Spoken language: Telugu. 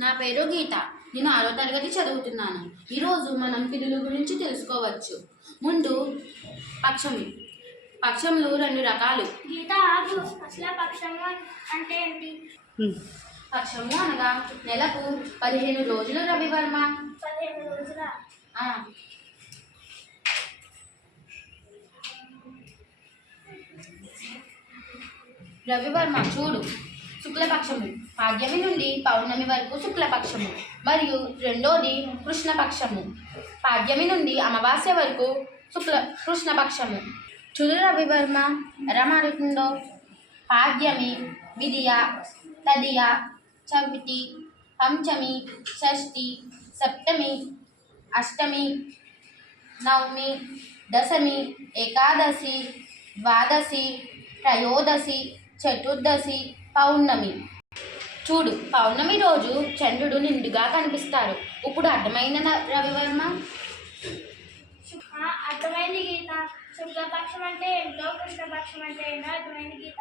నా పేరు గీత. నేను 6వ తరగతి చదువుతున్నాను. ఈరోజు మనం తిథుల గురించి తెలుసుకోవచ్చు. ముందు పక్షమి. పక్షములు 2 రకాలు. గీత ఆగు. అసలు పక్షము అంటే ఏంటి? పక్షము అనగా నెలకు 15 రోజులు రవివర్మ. 15 రోజుల రవివర్మ చూడు. శుక్లపక్షము పాడ్యమి నుండి పౌర్ణమి వరకు శుక్లపక్షము, మరియు రెండోది కృష్ణపక్షము పాడ్యమి నుండి అమావాస్య వరకు కృష్ణపక్షము. చూడు రవివర్మ ఎలా మారుతుందో. పాడ్యమి, విదియ, తదియ, చవితి, పంచమి, షష్ఠి, సప్తమి, అష్టమి, నవమి, దశమి, ఏకాదశి, ద్వాదశి, త్రయోదశి, చతుర్దశి, పౌర్ణమి. చూడు, పౌర్ణమి రోజు చంద్రుడు నిండుగా కనిపిస్తారు. ఇప్పుడు అర్థమైన రవివర్మ? అర్థమైంది గీత. శుక్లపక్షం అంటే ఏంటో, కృష్ణపక్షం అంటే ఏంటో అర్థమైంది గీత.